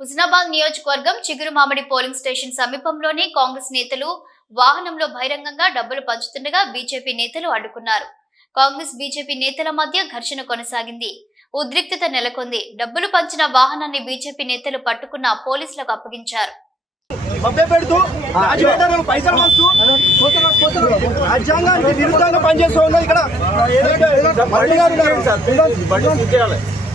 హుజనాబాద్ నియోజకవర్గం Chigurumamidi polling station సమీపంలోనే కాంగ్రెస్ నేతలు వాహనంలో బహిరంగంగా డబ్బులు పంచుతుండగా బీజేపీ నేతలు అడ్డుకున్నారు కాంగ్రెస్ బీజేపీ నేతల మధ్య ఘర్షణ కొనసాగింది ఉద్రిక్తత నెలకొంది డబ్బులు పంచిన వాహనాన్ని బీజేపీ నేతలు పట్టుకున్న పోలీసులకు అప్పగించారు పెడుతూ పైసలు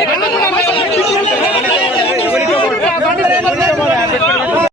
ಅಲ್ಲ